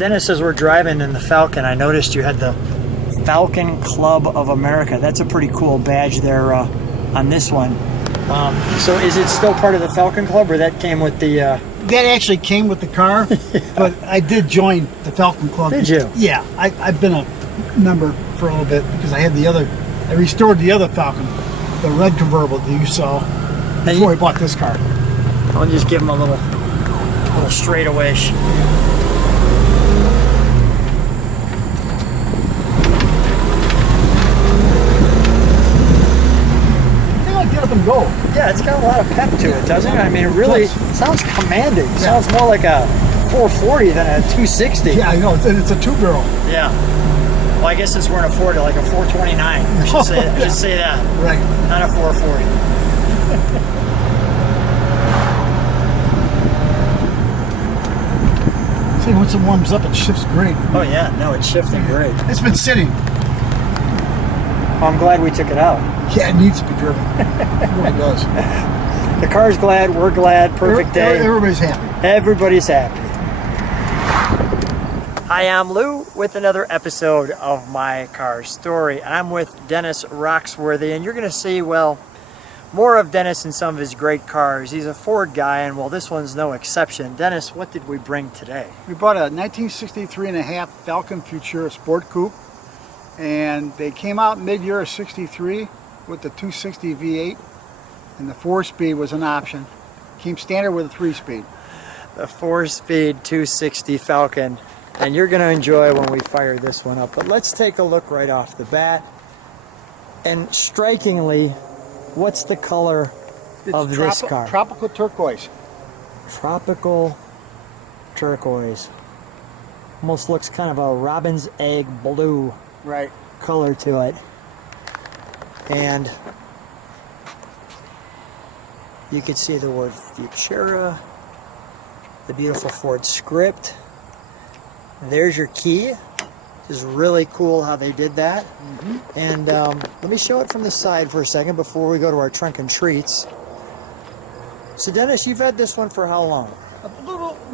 Dennis, as we're driving in the Falcon, I noticed you had the Falcon Club of America. That's a pretty cool badge there on this one. So is it still part of the Falcon Club, or that came with the... That actually came with the car, yeah. But I did join the Falcon Club. Did you? Yeah, I've been a member for a little bit because I had the other... I restored the other Falcon, the red convertible that you saw, before I bought this car. I'll just give him a little straightaway. Up and go. Yeah, it's got a lot of pep to it, doesn't it? I mean, it really sounds commanding. It sounds more like a 440 than a 260. Yeah, I know. It's a two-barrel. Yeah. Well, I guess since we're in a Ford, like a 429. I should say that. Right. Not a 440. See, once it warms up, it shifts great. Oh, yeah. No, it's shifting great. It's been sitting. Well, I'm glad we took it out. Yeah, it needs to be driven. It really does. The car's glad, we're glad, perfect day. Everybody's happy. Everybody's happy. Hi, I'm Lou with another episode of My Car Story. I'm with Dennis Roxworthy, and you're going to see, well, more of Dennis and some of his great cars. He's a Ford guy, and well, this one's no exception. Dennis, what did we bring today? We brought a 1963.5 Falcon Futura Sport Coupe, and they came out mid-year of 63 with the 260 V8, and the 4-speed was an option. Came standard with a 3-speed. The 4-speed 260 Falcon, and you're going to enjoy when we fire this one up. But let's take a look right off the bat. And strikingly, what's the color of this car? Tropical Turquoise. Tropical Turquoise. Almost looks kind of a robin's egg blue color to it. And you can see the word Futura, the beautiful Ford script. There's your key. This is really cool how they did that. Mm-hmm. And let me show it from the side for a second before we go to our trunk and treats. So Dennis, you've had this one for how long? A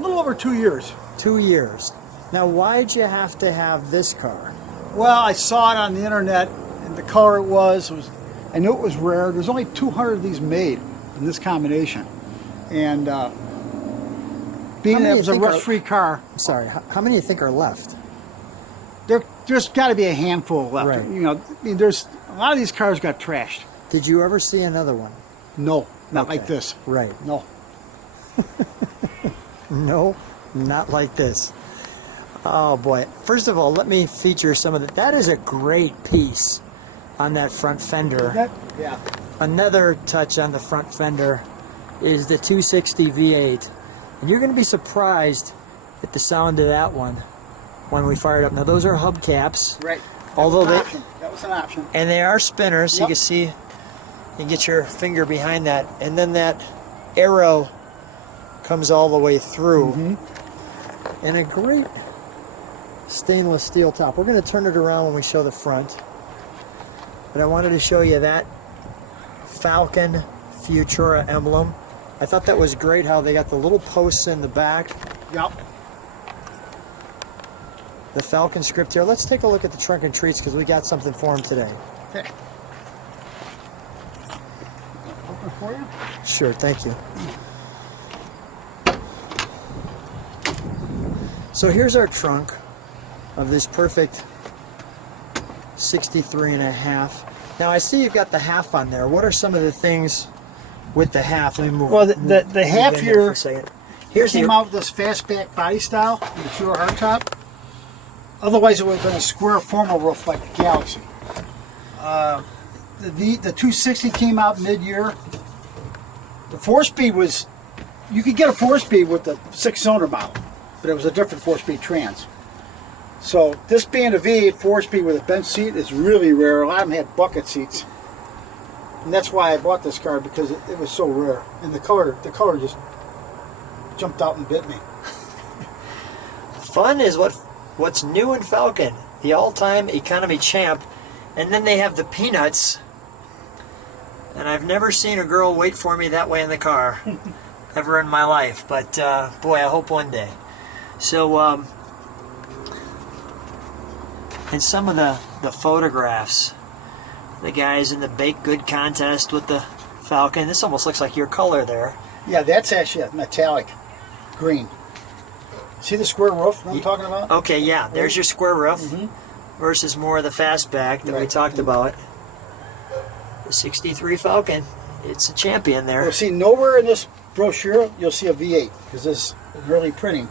little over 2 years. 2 years. Now, why'd you have to have this car? Well, I saw it on the internet, and the color it was I knew it was rare. There's only 200 of these made in this combination. And being that it was a rust-free car... Sorry, how many do you think are left? There's got to be a handful left. Right. You know, I mean, there's a lot of these cars got trashed. Did you ever see another one? No, not like this. Right. No. No, not like this. Oh boy. First of all, let me feature some of that is a great piece on that front fender. Yeah. Another touch on the front fender is the 260 V8. And you're going to be surprised at the sound of that one when we fire it up. Now those are hubcaps. Right. That was an option. And they are spinners, so you can see, you can get your finger behind that. And then that arrow comes all the way through. Mm-hmm. And a great stainless steel top. We're going to turn it around when we show the front. But I wanted to show you that Falcon Futura emblem. I thought that was great how they got the little posts in the back. Yep. The Falcon script here. Let's take a look at the trunk and treats because we got something for him today. Okay. Open for you? Sure, thank you. So here's our trunk of this perfect 63.5. Now I see you've got the half on there. What are some of the things with the half? Let me move. Well, the half here came out with this fastback body style, the pure hardtop. Otherwise, it would have been a square formal roof like the Galaxy. The 260 came out mid-year. The 4-speed was, you could get a 4-speed with the 6-cylinder model, but it was a different 4-speed trans. So this being a V8 4-speed with a bench seat is really rare. A lot of them had bucket seats. And that's why I bought this car, because it was so rare. And the color just jumped out and bit me. Fun is what's new in Falcon. The all-time economy champ. And then they have the peanuts. And I've never seen a girl wait for me that way in the car. Ever in my life. But boy, I hope one day. So And some of the photographs, the guys in the baked good contest with the Falcon, this almost looks like your color there. Yeah, that's actually a metallic green. See the square roof I'm talking about? Okay, yeah, there's your square roof versus more of the fastback that we talked about. The 63 Falcon, it's a champion there. You'll see nowhere in this brochure you'll see a V8 because this is early printing.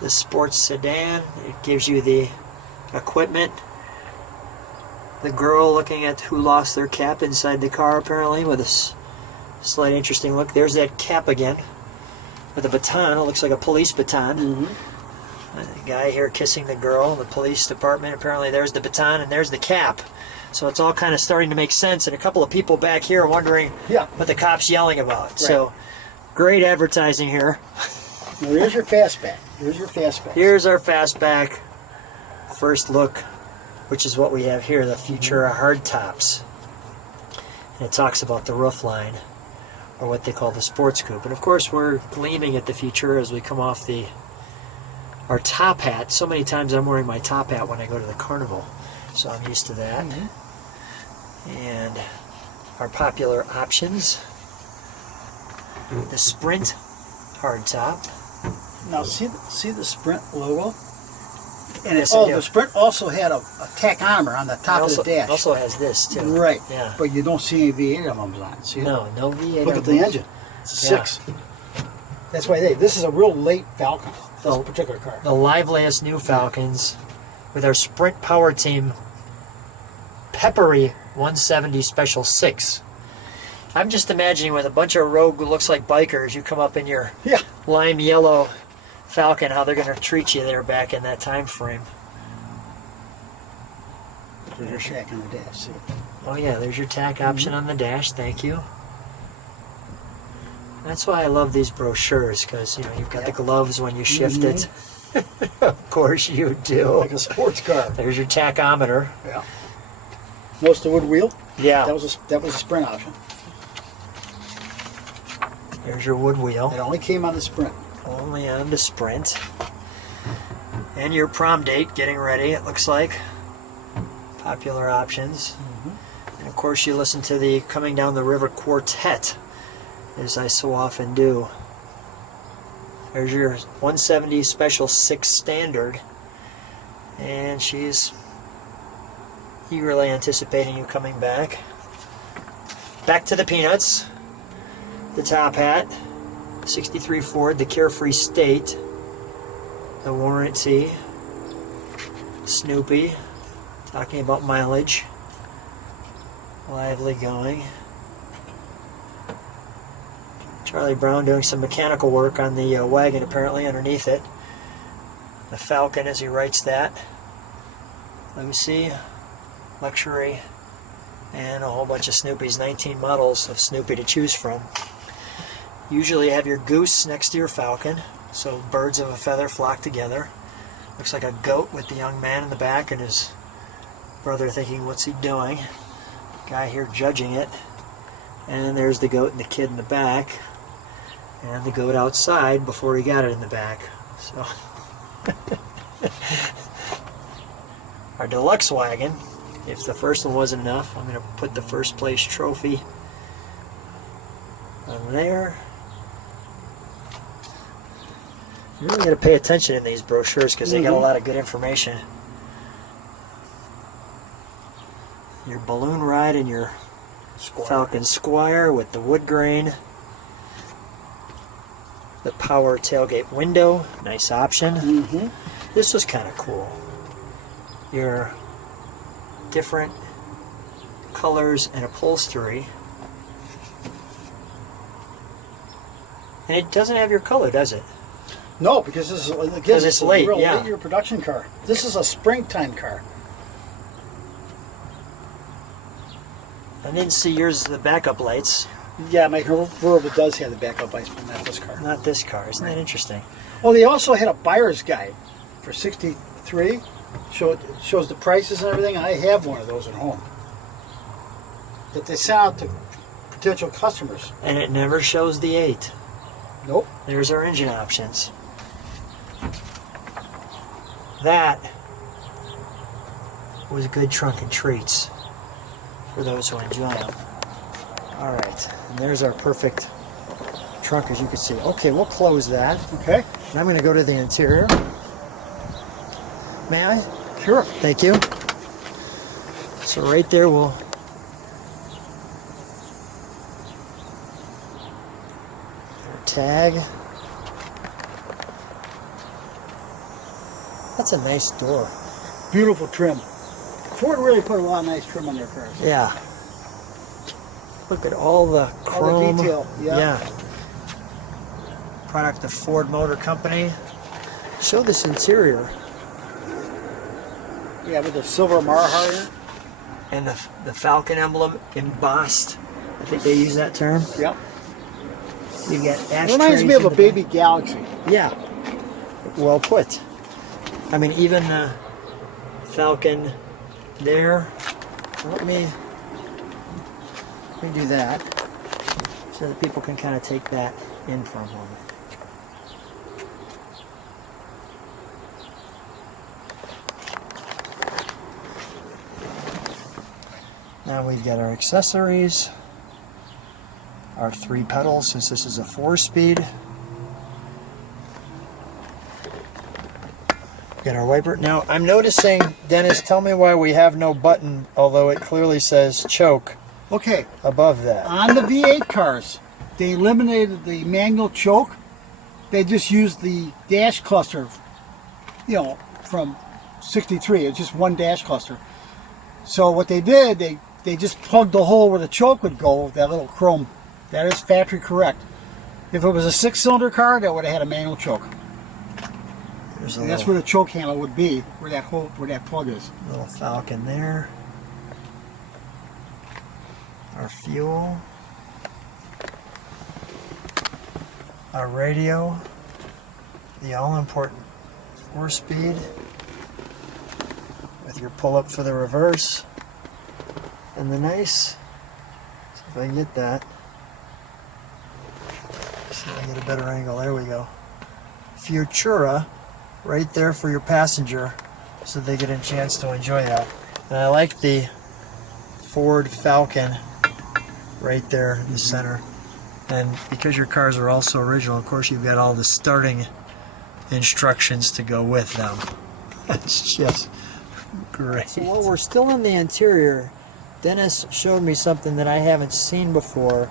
The sports sedan, it gives you the equipment. The girl looking at who lost their cap inside the car apparently with a slight interesting look. There's that cap again with a baton. It looks like a police baton. The guy here kissing the girl in the police department. Apparently there's the baton and there's the cap. So it's all kind of starting to make sense. And a couple of people back here wondering what the cop's yelling about. Right. So great advertising here. Now here's your fastback. Here's your fastback. Here's our fastback first look, which is what we have here, the Futura hardtops. And it talks about the roof line, or what they call the sports coupe. And of course we're gleaming at the Futura as we come off our top hat. So many times I'm wearing my top hat when I go to the carnival, so I'm used to that. And our popular options, the Sprint hardtop. Now see the Sprint logo? And Yes, the Sprint also had a tachometer on the top of the dash. Also has this too. Right. Yeah. But you don't see any V8 emblems on it. See it? No V8. Look at the engine. It's a 6. That's why this is a real late Falcon. This particular car. The liveliest new Falcons with our Sprint Power Team peppery 170 Special 6. I'm just imagining with a bunch of rogue who looks like bikers, you come up in your lime yellow Falcon, how they're going to treat you there back in that time frame. There's your shack on the dash. See? Oh yeah, there's your tack option on the dash. Thank you. That's why I love these brochures, because you've got the gloves when you shift it. Of course you do. Like a sports car. There's your tachometer. Yeah. Notice the wood wheel? Yeah. That was a Sprint option. There's your wood wheel. It only came on the Sprint. Only on the Sprint. And your prom date getting ready, it looks like. Popular options. And of course you listen to the Coming Down the River Quartet, as I so often do. There's your 170 Special 6 Standard. And she's eagerly anticipating you coming back. Back to the peanuts. The top hat. 63 Ford, the Carefree State. The warranty. Snoopy, talking about mileage. Lively going. Charlie Brown doing some mechanical work on the wagon apparently underneath it. The Falcon as he writes that. Lucy, luxury, and a whole bunch of Snoopys, 19 models of Snoopy to choose from. Usually you have your goose next to your Falcon, so birds of a feather flock together. Looks like a goat with the young man in the back and his brother thinking, what's he doing? Guy here judging it. And there's the goat and the kid in the back. And the goat outside before he got it in the back. So our deluxe wagon, if the first one wasn't enough, I'm going to put the first place trophy on there. You really got to pay attention in these brochures because they got a lot of good information. Your balloon ride and your Falcon Squire with the wood grain. The power tailgate window, nice option. This was kind of cool. Your different colors and upholstery. And it doesn't have your color, does it? No, because this is it's late, a real late year production car. This is a springtime car. I didn't see yours, the backup lights. Yeah, my convertible does have the backup lights, but not this car. Not this car. Isn't that interesting? Well, they also had a buyer's guide for 63. Shows the prices and everything. I have one of those at home that they sent out to potential customers. And it never shows the 8. Nope. There's our engine options. That was good trunk and treats for those who enjoy them. All right, and there's our perfect trunk, as you can see. Okay, we'll close that. Okay. And I'm going to go to the interior. May I? Sure. Thank you. So right there we'll tag. That's a nice door. Beautiful trim. Ford really put a lot of nice trim on their cars. Yeah. Look at all the chrome. All the detail. Yeah. Product of Ford Motor Company. Show this interior. Yeah, with the silver Marhar in it. And the Falcon emblem embossed. I think they use that term. Yep. You get ashtrays. It reminds me of in a the baby back. Galaxy. Yeah. Well put. I mean, even Falcon there. Let me do that so that people can kind of take that in for a moment. Now we've got our accessories, our 3 pedals, since this is a 4-speed. Got our wiper. Now I'm noticing, Dennis, tell me why we have no button, although it clearly says choke Okay. above that. On the V8 cars, they eliminated the manual choke. They just used the dash cluster, you know, from 63. It's just one dash cluster. So what they did, they just plugged the hole where the choke would go, that little chrome. That is factory correct. If it was a 6-cylinder car, that would have had a manual choke. And that's where the choke handle would be, where that hole, where that plug is. Little Falcon there. Our fuel. Our radio. The all-important 4-speed. With your pull-up for the reverse. And the nice, see if I can get that. See if I can get a better angle. There we go. Futura right there for your passenger so they get a chance to enjoy that. And I like the Ford Falcon right there in the center. And because your cars are also original, of course you've got all the starting instructions to go with them. It's just great. So while we're still in the interior, Dennis showed me something that I haven't seen before.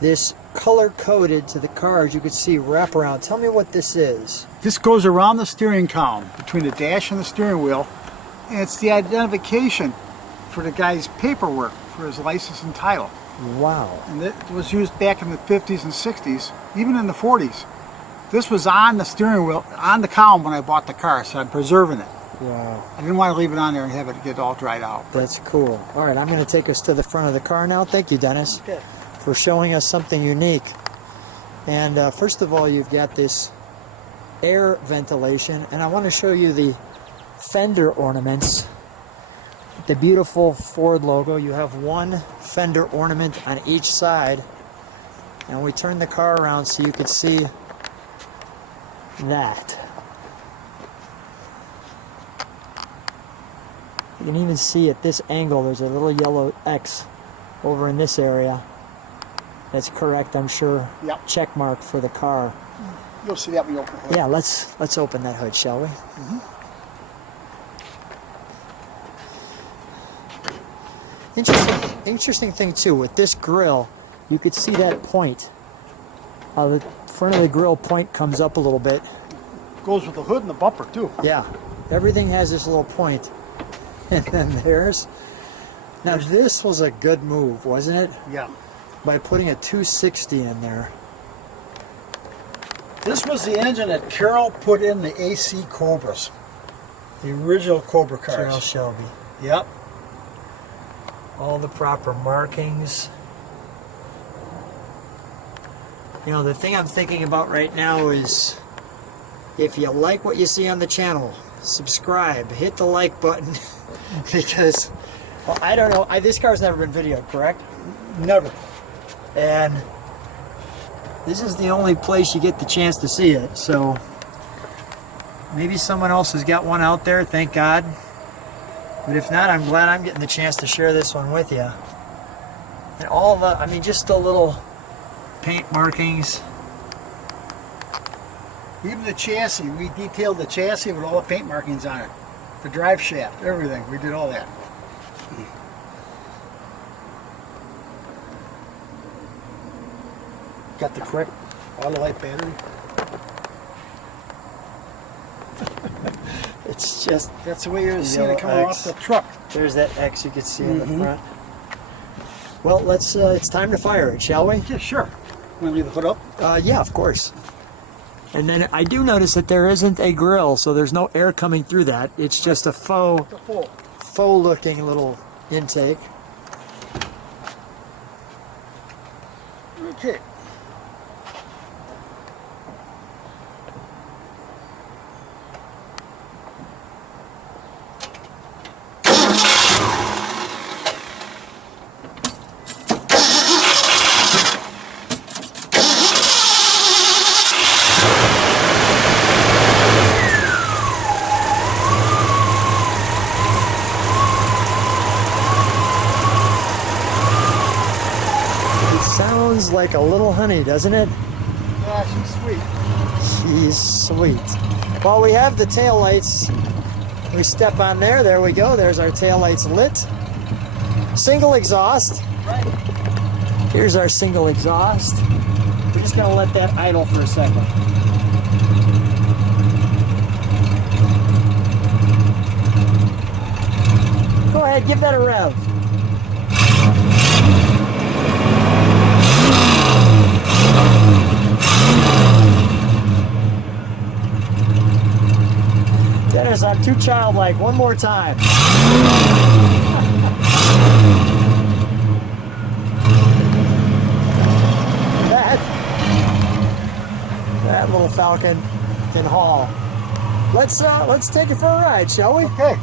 This color-coded to the cars, you could see wraparound. Tell me what this is. This goes around the steering column, between the dash and the steering wheel, and it's the identification for the guy's paperwork for his license and title. Wow. And it was used back in the 50s and 60s, even in the 40s. This was on the steering wheel, on the column when I bought the car, so I'm preserving it. Wow. I didn't want to leave it on there and have it get all dried out. That's cool. All right, I'm going to take us to the front of the car now. Thank you, Dennis, Okay. for showing us something unique. And first of all, you've got this air ventilation, and I want to show you the fender ornaments. The beautiful Ford logo. You have one fender ornament on each side, and we turn the car around so you can see that. You can even see at this angle there's a little yellow X over in this area. That's correct, I'm sure. Yep. Check mark for the car. You'll see that when you open the hood. Yeah, let's open that hood, shall we? Mm-hmm. Interesting thing too, with this grill, you could see that point. The front of the grill point comes up a little bit. Goes with the hood and the bumper too. Yeah, everything has this little point. And then there's... Now this was a good move, wasn't it? Yeah. By putting a 260 in there. This was the engine that Carroll put in the AC Cobras. The original Cobra cars. Carroll Shelby. Yep. All the proper markings. You know, the thing I'm thinking about right now is, if you like what you see on the channel, subscribe, hit the like button, because, well, I don't know, this car's never been videoed, correct? Never. And this is the only place you get the chance to see it, so Maybe someone else has got one out there, thank God. But if not, I'm glad I'm getting the chance to share this one with you. And all the, I mean, just the little paint markings. Even the chassis, we detailed the chassis with all the paint markings on it. The drive shaft, everything. We did all that. Got the correct Autolite battery. It's just, That's the way you're seeing Yellow it coming X. off the truck. there's that X you can see in the front. Well, let's, it's time to fire it, shall we? Yeah, sure. Want to leave the hood up? Yeah, of course. And then I do notice that there isn't a grill, so there's no air coming through that. It's just a faux looking little intake. Okay. Sounds like a little honey, doesn't it? Yeah, she's sweet. She's sweet. Well, we have the tail lights. We step on there. There we go. There's our tail lights lit. Single exhaust. Right. Here's our single exhaust. We're just going to let that idle for a second. Go ahead, give that a rev. Dennis, I'm too childlike. One more time. That little Falcon can haul. Let's take it for a ride, shall we? Okay.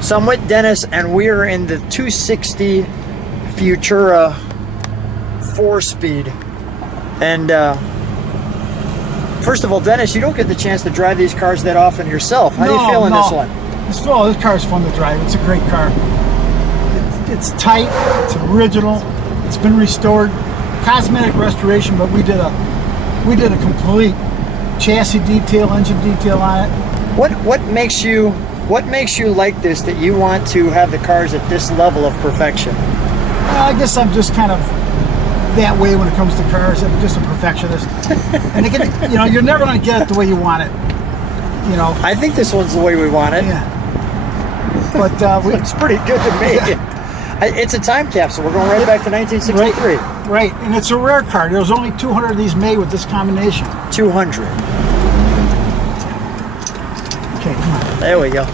So I'm with Dennis, and we're in the 260 Futura 4-speed. And first of all, Dennis, you don't get the chance to drive these cars that often yourself. How do you feel in this one? This car's fun to drive. It's a great car. It's tight. It's original. It's been restored. Cosmetic restoration, but we did a complete chassis detail, engine detail on it. What makes you like this, that you want to have the cars at this level of perfection? I guess I'm just kind of that way when it comes to cars. I'm just a perfectionist, and again, you're never going to get it the way you want it. I think this one's the way we want it. Yeah. But It's pretty good to me. It's a time capsule. We're going right back to 1963. Right, and it's a rare car. There's only 200 of these made with this combination. 200. Okay, come on. There we go.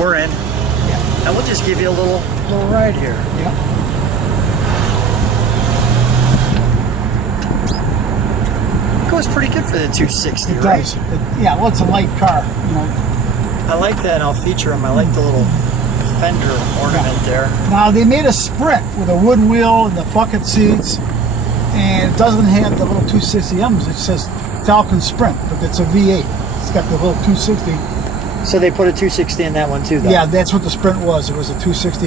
We're in. Yeah. And we'll just give you a little ride here. Yeah. Goes pretty good for the 260, It right? does. Yeah, well, it's a light car. I like that, and I'll feature them. I like the little fender ornament there. Now, they made a Sprint with a wood wheel and the bucket seats, and it doesn't have the little 260Ms. It says Falcon Sprint, but it's a V8. It's got the little 260. So they put a 260 in that one too, though? Yeah, that's what the Sprint was. It was a 260.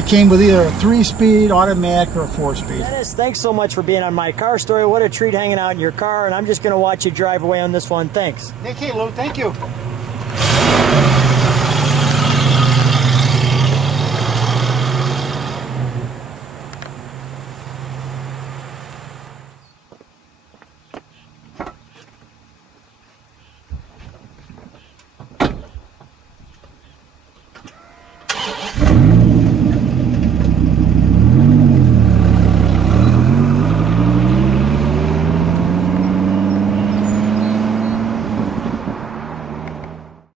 It came with either a 3-speed, automatic, or a 4-speed. Dennis, thanks so much for being on My Car Story. What a treat hanging out in your car, and I'm just going to watch you drive away on this one. Thanks. Okay, Lou, thank you.